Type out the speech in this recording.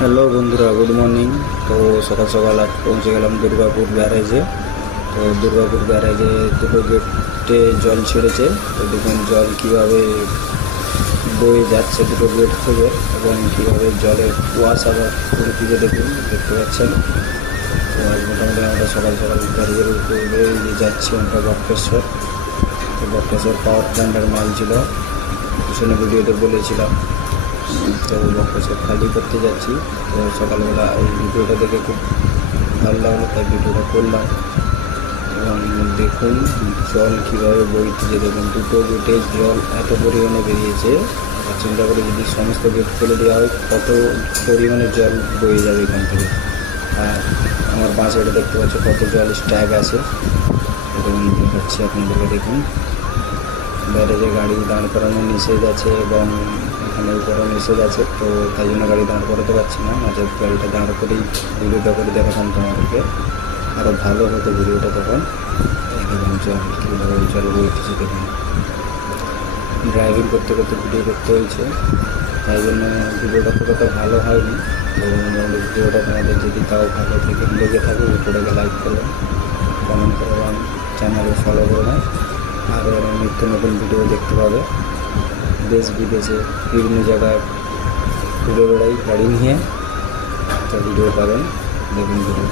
Hello বন্ধুরা, good morning. তো সকাল সকাল আজ পৌঁছে গেলাম দুর্গাপুর ব্যারেজে। তো দুর্গাপুর ব্যারেজে দুটো গেটে জল ছেড়েছে। তো দেখুন জল কীভাবে বয়ে যাচ্ছে দুটো গেট থেকে, এবং কীভাবে জলের কুয়াশা বা প্রকৃতিকে দেখতে পাচ্ছেন। তো আজ মোটামুটি আমরা সকাল সকাল ব্যারেজের উপরে যাচ্ছি আমরা বক্রেশ্বর। তো বক্রেশ্বর পাওয়ার প্ল্যান্টের মাল ছিল, পিছনে ভিডিওতে বলেছিলাম। তো বক্রেশ্বর খালি করতে যাচ্ছি। তো সকালবেলা এই ভিডিওটা দেখে খুব ভালো লাগলো, তাই ভিডিওটা করলাম। এবং দেখুন জল কীভাবে বইতেছে, দেখুন দুটো গেটে জল এত পরিমাণে বেরিয়েছে। চিন্তা করে যদি সমস্ত গেট খুলে দেওয়া হয় কত পরিমাণে জল বয়ে যাবে এখান থেকে। আর আমার বাঁ দেখতে পাচ্ছি কত জল স্ট্যাগ আছে, এবং দেখাচ্ছি আপনাদেরকে। দেখুন ব্যারেজে গাড়ি দাঁড় করানো নিষেধ আছে, এবং এখানে উপরে নিষেধ আছে। তো তাই জন্য গাড়ি দাঁড় করাতে পারছি না, মাঝে গাড়িটা দাঁড় করেই ভিডিওটা করে দেখাতাম তোমাদেরকে, আরও ভালো হতো ভিডিওটা তখন। দেখুন জল কীভাবে জল বইতেছে, দেখুন ড্রাইভিং করতে করতে ভিডিও করতে হয়েছে, তাই জন্য ভিডিওটা খুব একটা ভালো হয়নি। তো ভিডিওটা তোমাদের যদি তাও ভালো থেকে লেগে থাকে ভিডিওটাকে লাইক করবেন, কমেন্ট করবেন, চ্যানেলে ফলো করবেন। আরও নিত্য নতুন ভিডিও দেখতে পাবে। দেশ বিদেশে বিভিন্ন জায়গায় ঘুরে বেড়াই গাড়ি নিয়ে, তো ভিডিও পাবেন। দেখুন ভিডিও।